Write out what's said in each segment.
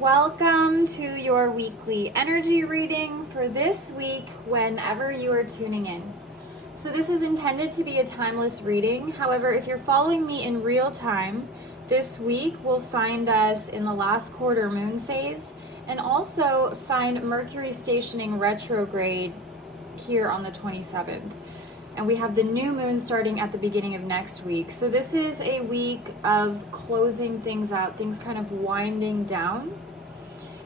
Welcome to your weekly energy reading for this week whenever you are tuning in. So this is intended to be a timeless reading. However, if you're following me in real time, this week will find us in the last quarter moon phase and also find Mercury stationing retrograde here on the 27th. And we have the new moon starting at the beginning of next week. So this is a week of closing things out, things kind of winding down.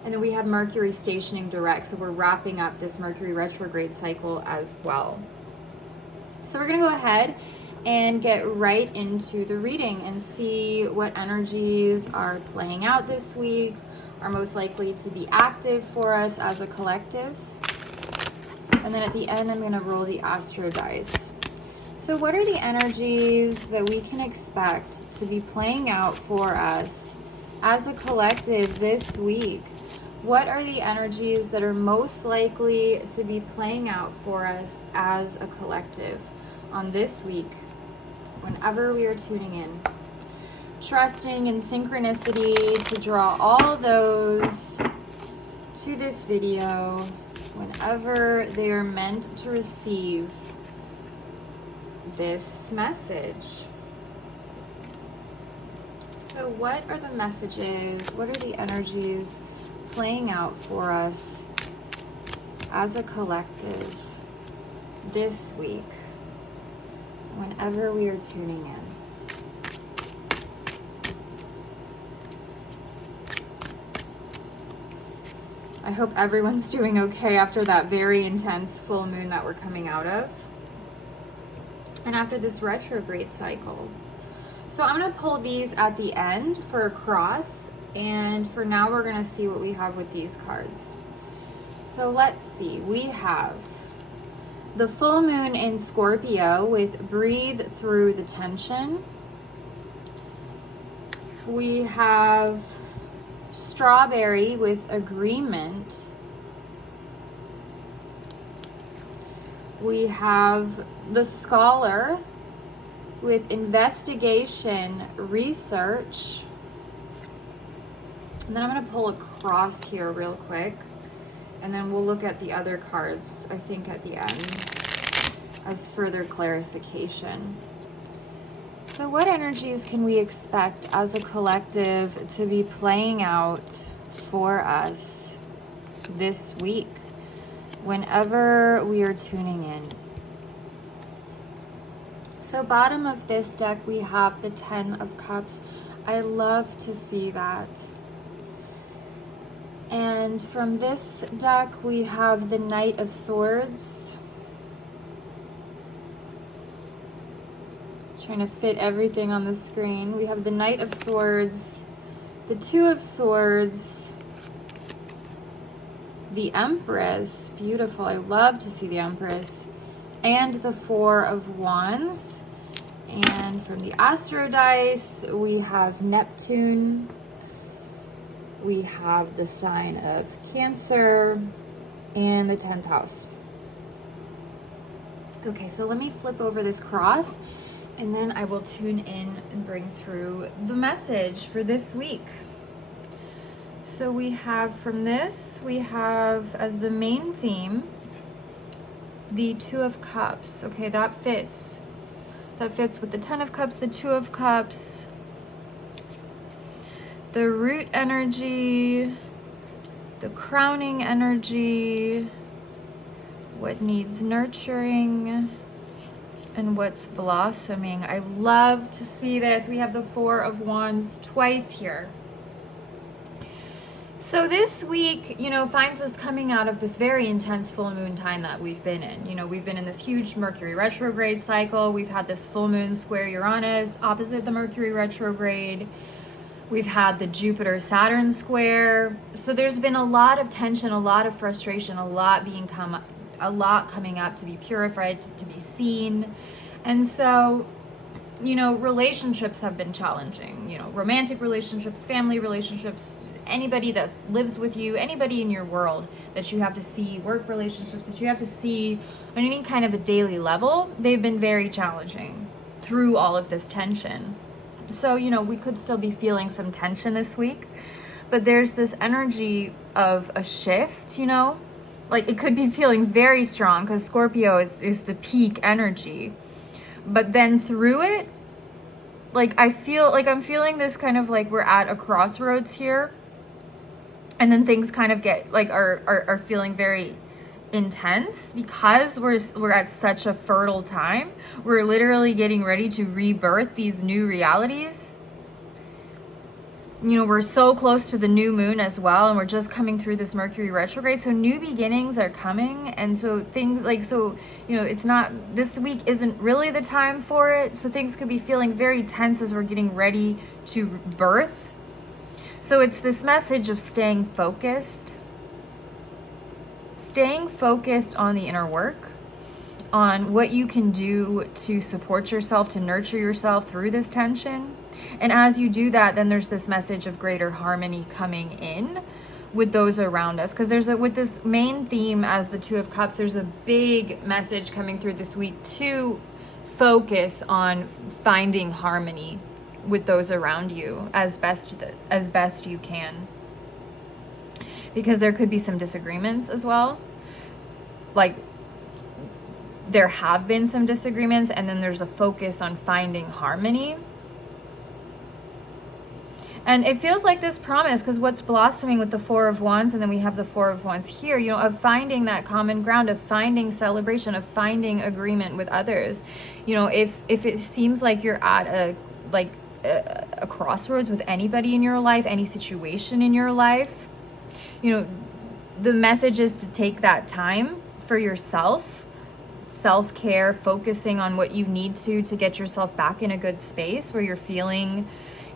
And then we have Mercury stationing direct. So we're wrapping up this Mercury retrograde cycle as well. So we're going to go ahead and get right into the reading and see what energies are playing out this week, are most likely to be active for us as a collective. And then at the end, I'm going to roll the Astro dice. So what are the energies that we can expect to be playing out for us as a collective this week? What are the energies that are most likely to be playing out for us as a collective on this week, whenever we are tuning in? Trusting in synchronicity to draw all those to this video whenever they are meant to receive this message. So what are the messages? What are the energies playing out for us as a collective this week whenever we are tuning in? I hope everyone's doing okay after that very intense full moon that we're coming out of. And after this retrograde cycle. So I'm going to pull these at the end for a cross. And for now, we're going to see what we have with these cards. So let's see. We have the full moon in Scorpio with breathe through the tension. We have strawberry with agreement. We have the scholar with investigation, research. And then I'm going to pull a cross here real quick. And then we'll look at the other cards, I think, at the end as further clarification. So what energies can we expect as a collective to be playing out for us this week whenever we are tuning in? So bottom of this deck, we have the 10 of Cups. I love to see that. And from this deck, we have the Knight of Swords. Trying to fit everything on the screen. We have the Knight of Swords, the Two of Swords, the Empress, beautiful, I love to see the Empress, and the Four of Wands. And from the Astro dice, we have Neptune, we have the sign of Cancer, and the 10th house. Okay, so let me flip over this cross, and then I will tune in and bring through the message for this week. So we have from this, we have as the main theme, the Two of Cups. Okay, that fits. That fits with the 10 of Cups, the 2 of Cups, the root energy, the crowning energy, what needs nurturing, and what's blossoming. I love to see this. We have the Four of Wands twice here. So this week, finds us coming out of this very intense full moon time that we've been in. We've been in this huge Mercury retrograde cycle. We've had this full moon square Uranus opposite the Mercury retrograde. We've had the Jupiter-Saturn square. So there's been a lot of tension, a lot of frustration, a lot coming up to be purified, to be seen. And so, relationships have been challenging, romantic relationships, family relationships, anybody that lives with you, anybody in your world that you have to see, work relationships that you have to see on any kind of a daily level, they've been very challenging through all of this tension. So, we could still be feeling some tension this week. but there's this energy of a shift, you know? Like it could be feeling very strong because Scorpio is the peak energy. But then through it, like I feel like I'm feeling this kind of like we're at a crossroads here. And then things kind of get like are feeling very intense because we're at such a fertile time. We're literally getting ready to rebirth these new realities. You know, we're so close to the new moon as well, and we're just coming through this Mercury retrograde, so new beginnings are coming. And so things like, so you know, it's not, this week isn't really the time for it, so things could be feeling very tense as we're getting ready to birth. So it's this message of staying focused on the inner work, on what you can do to support yourself, to nurture yourself through this tension. And as you do that, then there's this message of greater harmony coming in with those around us. Because with this main theme as the Two of Cups, there's a big message coming through this week to focus on finding harmony with those around you as best you can. Because there could be some disagreements as well. Like, there have been some disagreements, and then there's a focus on finding harmony. And it feels like this promise, because what's blossoming with the Four of Wands, and then we have the Four of Wands here, you know, of finding that common ground, of finding celebration, of finding agreement with others. You know, if it seems like you're at a crossroads with anybody in your life, any situation in your life, you know, the message is to take that time for yourself, self-care, focusing on what you need to get yourself back in a good space where you're feeling,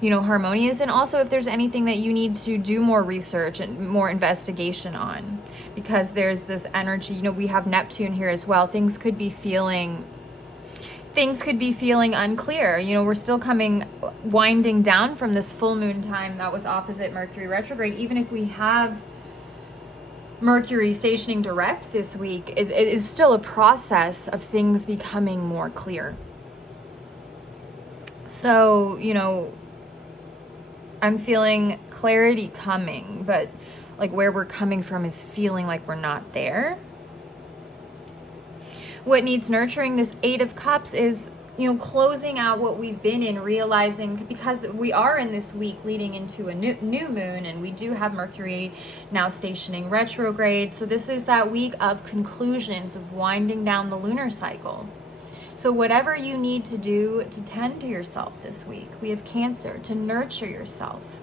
you know, harmonious. And also if there's anything that you need to do more research and more investigation on, because there's this energy, you know, we have Neptune here as well. Things could be feeling unclear. You know, we're still winding down from this full moon time that was opposite Mercury retrograde. Even if we have Mercury stationing direct this week, it is still a process of things becoming more clear. So, you know, I'm feeling clarity coming, but like where we're coming from is feeling like we're not there. What needs nurturing, this Eight of Cups, is, you know, closing out what we've been in, realizing, because we are in this week leading into a new moon, and we do have Mercury now stationing retrograde. So this is that week of conclusions, of winding down the lunar cycle. So whatever you need to do to tend to yourself this week, we have Cancer, to nurture yourself.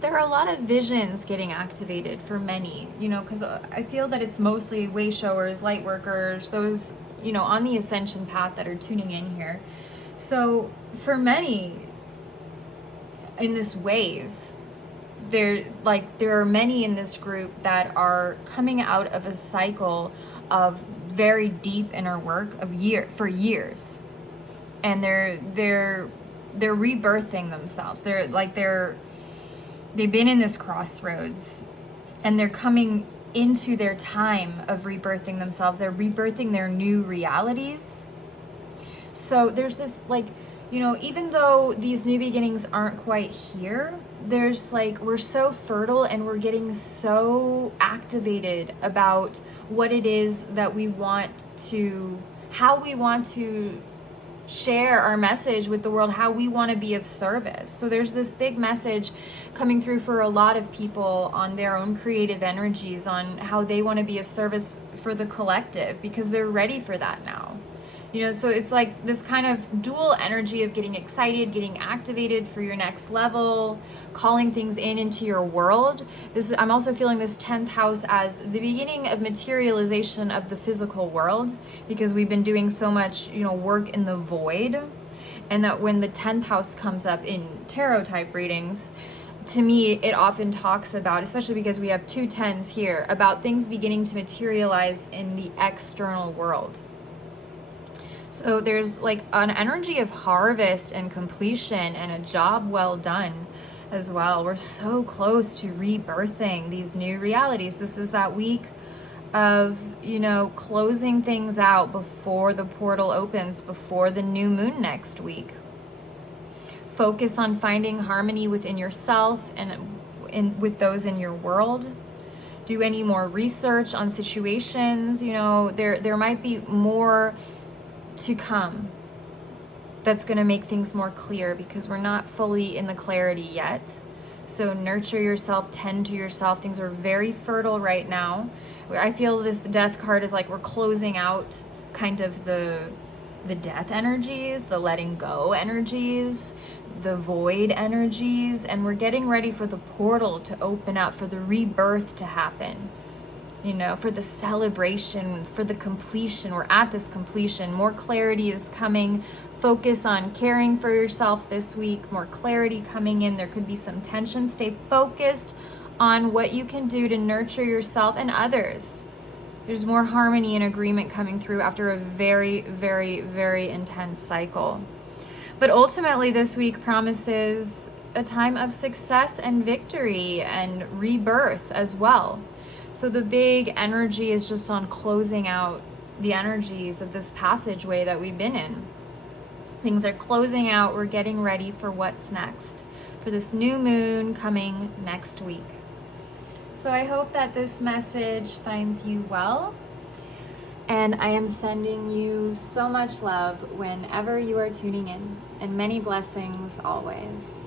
There are a lot of visions getting activated for many, you know, because I feel that it's mostly way showers, light workers, those, you know, on the ascension path that are tuning in here. So for many in this wave, there are many in this group that are coming out of a cycle of very deep inner work for years, and they're rebirthing themselves. They've been in this crossroads, and they're coming into their time of rebirthing themselves. They're rebirthing their new realities. So there's this, like, you know, even though these new beginnings aren't quite here, there's like, we're so fertile and we're getting so activated about what it is that we want to, how we want to share our message with the world, how we want to be of service. So there's this big message coming through for a lot of people on their own creative energies, on how they want to be of service for the collective, because they're ready for that now. You know, so it's like this kind of dual energy of getting excited, getting activated for your next level, calling things into your world. I'm also feeling this 10th house as the beginning of materialization of the physical world, because we've been doing so much, you know, work in the void. And that when the 10th house comes up in tarot type readings, to me, it often talks about, especially because we have 2 10s here, about things beginning to materialize in the external world. So there's like an energy of harvest and completion and a job well done as well. We're so close to rebirthing these new realities. This is that week of, you know, closing things out before the portal opens, before the new moon next week. focus on finding harmony within yourself and with those in your world. Do any more research on situations. You know, there might be more to come that's going to make things more clear, because we're not fully in the clarity yet. So nurture yourself, tend to yourself. Things are very fertile right now. I feel this death card is like we're closing out kind of the death energies, the letting go energies, the void energies, and we're getting ready for the portal to open up, for the rebirth to happen, you know, for the celebration, for the completion. We're at this completion. More clarity is coming. Focus on caring for yourself this week. More clarity coming in. There could be some tension. Stay focused on what you can do to nurture yourself and others. There's more harmony and agreement coming through after a very, very, very intense cycle. But ultimately, this week promises a time of success and victory and rebirth as well. So the big energy is just on closing out the energies of this passageway that we've been in. Things are closing out. We're getting ready for what's next, for this new moon coming next week. So I hope that this message finds you well. And I am sending you so much love whenever you are tuning in, and many blessings always.